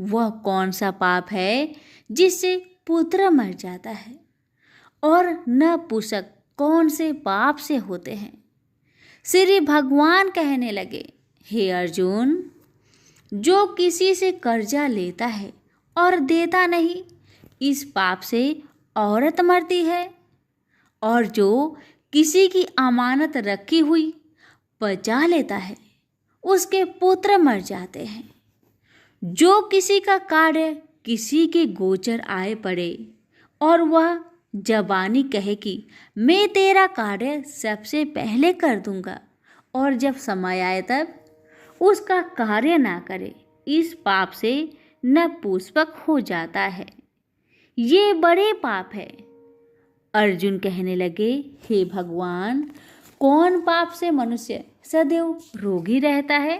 वह कौन सा पाप है जिससे पुत्र मर जाता है? और नपुंसक कौन से पाप से होते हैं? श्री भगवान कहने लगे, हे अर्जुन, जो किसी से कर्जा लेता है और देता नहीं, इस पाप से औरत मरती है। और जो किसी की अमानत रखी हुई बचा लेता है, उसके पुत्र मर जाते हैं। जो किसी का कार्य किसी के गोचर आए पड़े और वह जबानी कहे कि मैं तेरा कार्य सबसे पहले कर दूंगा, और जब समय आए तब उसका कार्य ना करे, इस पाप से नपुंसक हो जाता है। ये बड़े पाप है। अर्जुन कहने लगे, हे भगवान, कौन पाप से मनुष्य सदैव रोगी रहता है?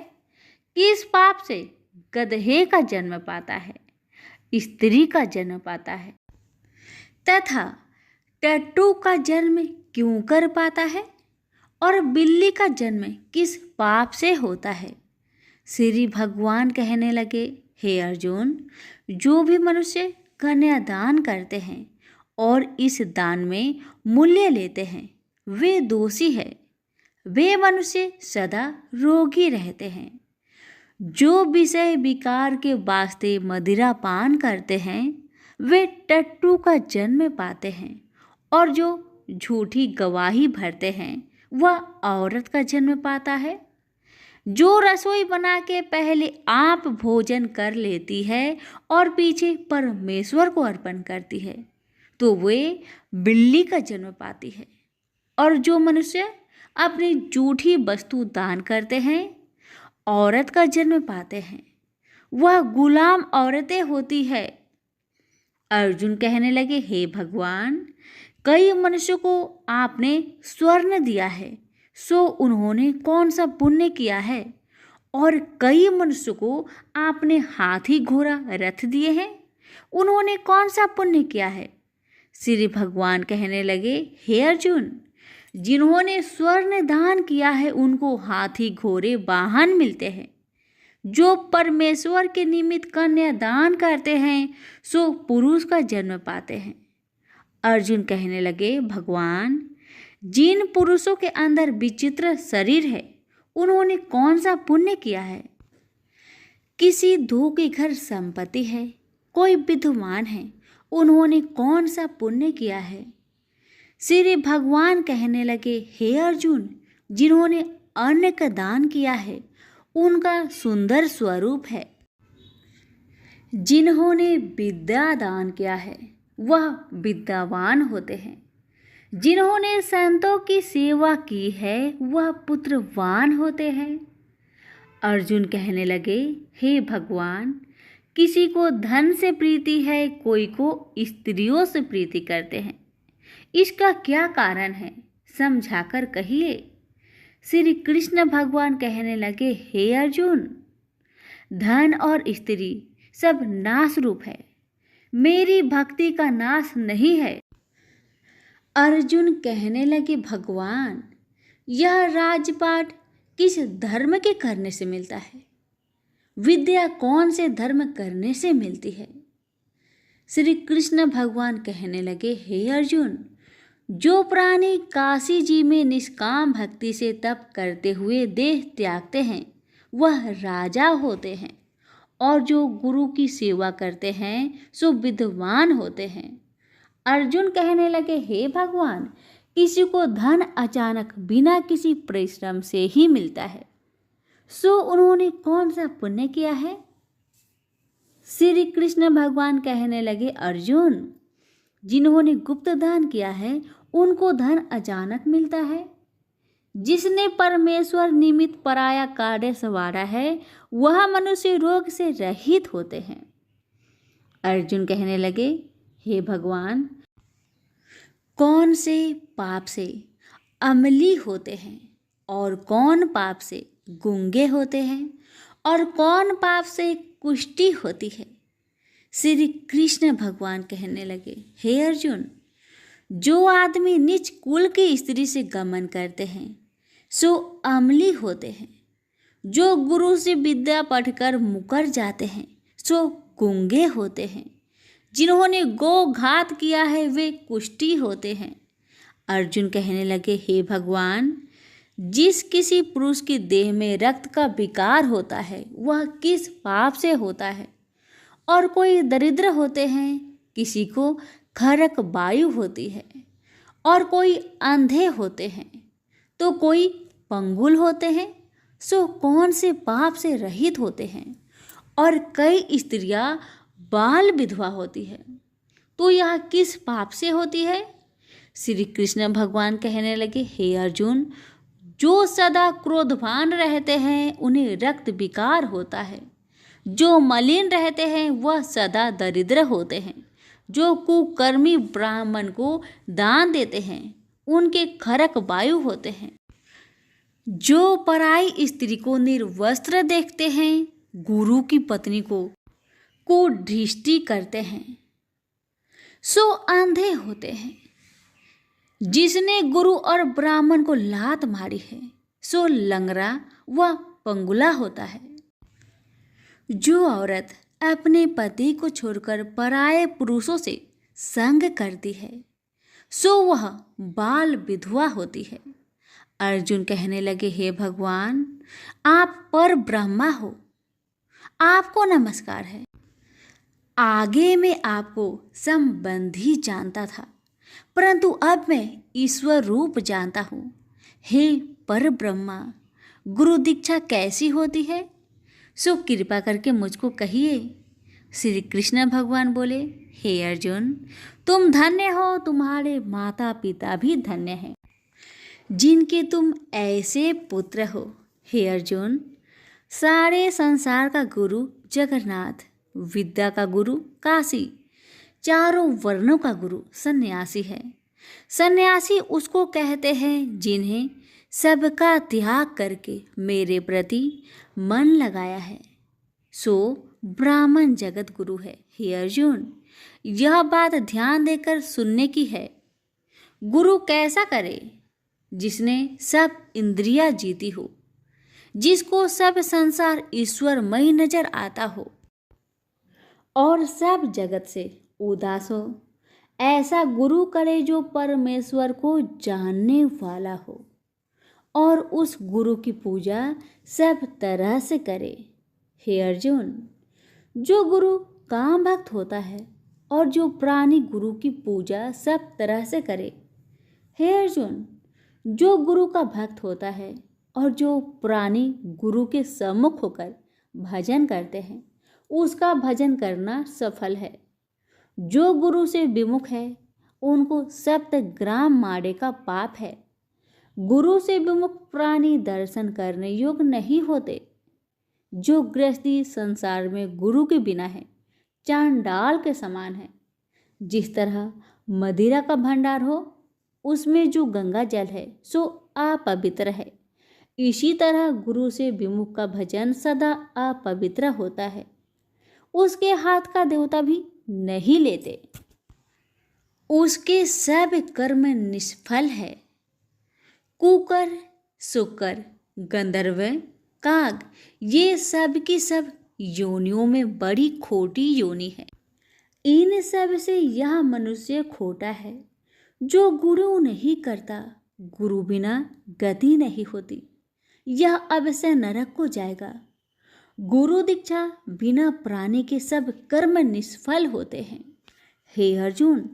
किस पाप से गधे का जन्म पाता है, स्त्री का जन्म पाता है, तथा टट्टू का जन्म क्यों कर पाता है? और बिल्ली का जन्म किस पाप से होता है? श्री भगवान कहने लगे, हे अर्जुन, जो भी मनुष्य कन्यादान करते हैं और इस दान में मूल्य लेते हैं, वे दोषी है। वे मनुष्य सदा रोगी रहते हैं। जो विषय विकार के वास्ते मदिरा पान करते हैं, वे टट्टू का जन्म पाते हैं। और जो झूठी गवाही भरते हैं, वह औरत का जन्म पाता है। जो रसोई बना के पहले आप भोजन कर लेती है और पीछे परमेश्वर को अर्पण करती है, तो वे बिल्ली का जन्म पाती है। और जो मनुष्य अपनी झूठी वस्तु दान करते हैं, औरत का जन्म पाते हैं, वह गुलाम औरतें होती है। अर्जुन कहने लगे, हे भगवान, कई मनुष्यों को आपने स्वर्ण दिया है, सो उन्होंने कौन सा पुण्य किया है? और कई मनुष्यों को आपने हाथी घोड़ा रथ दिए हैं, उन्होंने कौन सा पुण्य किया है? श्री भगवान कहने लगे, हे अर्जुन, जिन्होंने स्वर्ण दान किया है, उनको हाथी घोड़े वाहन मिलते हैं। जो परमेश्वर के निमित्त कन्यादान करते हैं, सो पुरुष का जन्म पाते हैं। अर्जुन कहने लगे, भगवान, जिन पुरुषों के अंदर विचित्र शरीर है, उन्होंने कौन सा पुण्य किया है? किसी दो के घर संपत्ति है, कोई विद्वान है, उन्होंने कौन सा पुण्य किया है? श्री भगवान कहने लगे, हे अर्जुन, जिन्होंने अन्न का दान किया है, उनका सुंदर स्वरूप है। जिन्होंने विद्या दान किया है, वह विद्यावान होते हैं। जिन्होंने संतों की सेवा की है, वह पुत्रवान होते हैं। अर्जुन कहने लगे, हे भगवान, किसी को धन से प्रीति है, कोई को स्त्रियों से प्रीति करते हैं। इसका क्या कारण है, समझाकर कहिए। श्री कृष्ण भगवान कहने लगे, हे अर्जुन, धन और स्त्री सब नाश रूप है, मेरी भक्ति का नाश नहीं है। अर्जुन कहने लगे, भगवान, यह राजपाट किस धर्म के करने से मिलता है? विद्या कौन से धर्म करने से मिलती है? श्री कृष्ण भगवान कहने लगे, हे अर्जुन, जो प्राणी काशी जी में निष्काम भक्ति से तप करते हुए देह त्यागते हैं वह राजा होते हैं, और जो गुरु की सेवा करते हैं सो विद्वान होते हैं। अर्जुन कहने लगे, हे भगवान, किसी को धन अचानक बिना किसी परिश्रम से ही मिलता है, सो उन्होंने कौन सा पुण्य किया है? श्री कृष्ण भगवान कहने लगे, अर्जुन, जिन्होंने गुप्त दान किया है उनको धन अचानक मिलता है। जिसने परमेश्वर निमित्त पराया कार्य संवारा है वह मनुष्य रोग से रहित होते हैं। अर्जुन कहने लगे, हे भगवान, कौन से पाप से अमली होते हैं और कौन पाप से गूंगे होते हैं और कौन पाप से कुष्ठी होती है? श्री कृष्ण भगवान कहने लगे, हे अर्जुन, जो आदमी नीच कुल की स्त्री से गमन करते हैं सो अमली होते हैं। जो गुरु से विद्या पढ़कर मुकर जाते हैं सो गूंगे होते हैं। जिन्होंने गो घात किया है वे कुष्ठी होते हैं। अर्जुन कहने लगे, हे भगवान, जिस किसी पुरुष के देह में रक्त का विकार होता है वह किस पाप से होता है? और कोई दरिद्र होते हैं, किसी को खरक वायु होती है, और कोई अंधे होते हैं, तो कोई पंगुल होते हैं, सो कौन से पाप से रहित होते हैं? और कई स्त्रियां बाल विधवा होती है, तो यह किस पाप से होती है? श्री कृष्ण भगवान कहने लगे, हे अर्जुन, जो सदा क्रोधवान रहते हैं उन्हें रक्त विकार होता है। जो मलिन रहते हैं वह सदा दरिद्र होते हैं। जो कुकर्मी ब्राह्मण को दान देते हैं उनके खरक वायु होते हैं। जो पराई स्त्री को निर्वस्त्र देखते हैं, गुरु की पत्नी को कुदृष्टि करते हैं, सो अंधे होते हैं। जिसने गुरु और ब्राह्मण को लात मारी है सो लंगड़ा व पंगुला होता है। जो औरत अपने पति को छोड़कर पराये पुरुषों से संग करती है सो वह बाल विधवा होती है। अर्जुन कहने लगे, हे भगवान, आप पर ब्रह्मा हो, आपको नमस्कार है। आगे मैं आपको संबंधी जानता था, परंतु अब मैं ईश्वर रूप जानता हूँ। हे पर ब्रह्मा, गुरु दीक्षा कैसी होती है, सो कृपा करके मुझको कहिए। श्री कृष्ण भगवान बोले, हे अर्जुन, तुम धन्य हो, तुम्हारे माता पिता भी धन्य हैं जिनके तुम ऐसे पुत्र हो। हे अर्जुन, सारे संसार का गुरु जगन्नाथ, विद्या का गुरु काशी, चारों वर्णों का गुरु सन्यासी है। सन्यासी उसको कहते हैं जिन्हें सबका त्याग करके मेरे प्रति मन लगाया है, सो ब्राह्मण जगत गुरु है। हे अर्जुन, यह बात ध्यान देकर सुनने की है। गुरु कैसा करे? जिसने सब इंद्रियां जीती हो, जिसको सब संसार ईश्वरमय नजर आता हो और सब जगत से उदास हो। ऐसा गुरु करे जो परमेश्वर को जानने वाला हो और उस गुरु की पूजा सब तरह से करे। हे अर्जुन, जो गुरु काम भक्त होता है और जो प्राणी गुरु की पूजा सब तरह से करे। हे अर्जुन, जो गुरु का भक्त होता है और जो प्राणी गुरु के सम्मुख होकर भजन करते हैं उसका भजन करना सफल है। जो गुरु से विमुख है उनको 7 ग्राम मारे का पाप है। गुरु से विमुख प्राणी दर्शन करने योग्य नहीं होते। जो गृहस्थी संसार में गुरु के बिना है चांडाल के समान है। जिस तरह मदिरा का भंडार हो उसमें जो गंगा जल है सो अपवित्र है, इसी तरह गुरु से विमुख का भजन सदा अपवित्र होता है, उसके हाथ का देवता भी नहीं लेते, उसके सब कर्म निष्फल है। कुकर, शुकर, गंधर्व, काग, ये सब की सब योनियों में बड़ी खोटी योनि है। इन सब से यह मनुष्य खोटा है जो गुरु नहीं करता। गुरु बिना गति नहीं होती, यह अवश्य नरक को जाएगा। गुरु दीक्षा बिना प्राणी के सब कर्म निष्फल होते हैं। हे अर्जुन,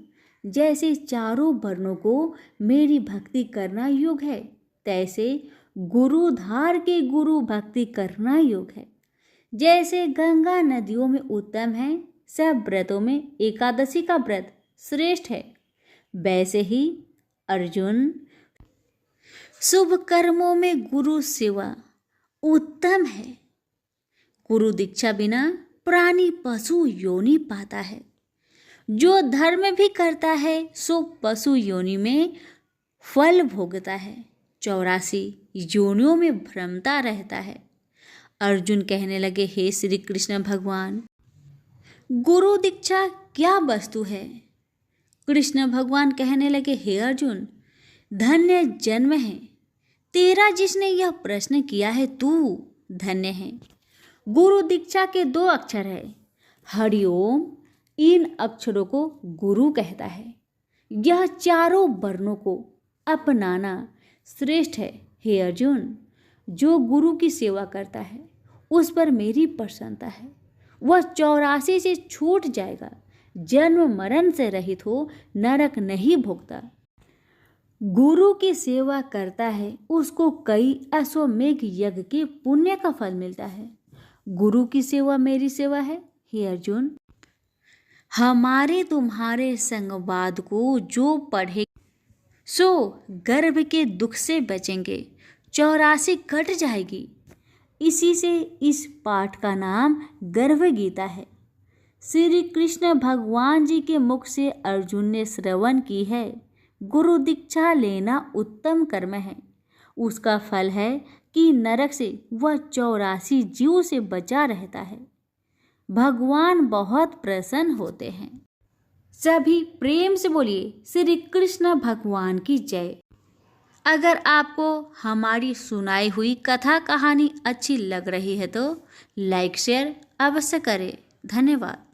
जैसे चारों वर्णों को मेरी भक्ति करना योग है, तैसे गुरुधार के गुरु भक्ति करना योग है। जैसे गंगा नदियों में उत्तम है, सब व्रतों में एकादशी का व्रत श्रेष्ठ है, वैसे ही अर्जुन शुभ कर्मों में गुरु सेवा उत्तम है। गुरु दीक्षा बिना प्राणी पशु योनि पाता है। जो धर्म भी करता है सो पशु योनि में फल भोगता है, 84 योनियों में भ्रमता रहता है। अर्जुन कहने लगे, हे श्री कृष्ण भगवान, गुरु दीक्षा क्या वस्तु है? कृष्ण भगवान कहने लगे, हे अर्जुन, धन्य जन्म है तेरा जिसने यह प्रश्न किया है, तू धन्य है। गुरु दीक्षा के 2 अक्षर है, हरिओम। इन अक्षरों को गुरु कहता है। यह चारों वर्णों को अपनाना श्रेष्ठ है। हे अर्जुन, जो गुरु की सेवा करता है उस पर मेरी प्रसन्नता है। वह 84 से छूट जाएगा, जन्म मरण से रहित हो, नरक नहीं भोगता। गुरु की सेवा करता है उसको कई अश्वमेघ यज्ञ के पुण्य का फल मिलता है। गुरु की सेवा मेरी सेवा है। हे अर्जुन, हमारे तुम्हारे संवाद को जो पढ़े सो गर्भ के दुख से बचेंगे, 84 कट जाएगी। इसी से इस पाठ का नाम गर्भ गीता है। श्री कृष्ण भगवान जी के मुख से अर्जुन ने श्रवण की है, गुरु दीक्षा लेना उत्तम कर्म है। उसका फल है कि नरक से वह 84 जीव से बचा रहता है। भगवान बहुत प्रसन्न होते हैं। सभी प्रेम से बोलिए श्री कृष्ण भगवान की जय। अगर आपको हमारी सुनाई हुई कथा कहानी अच्छी लग रही है तो लाइक शेयर अवश्य करें। धन्यवाद।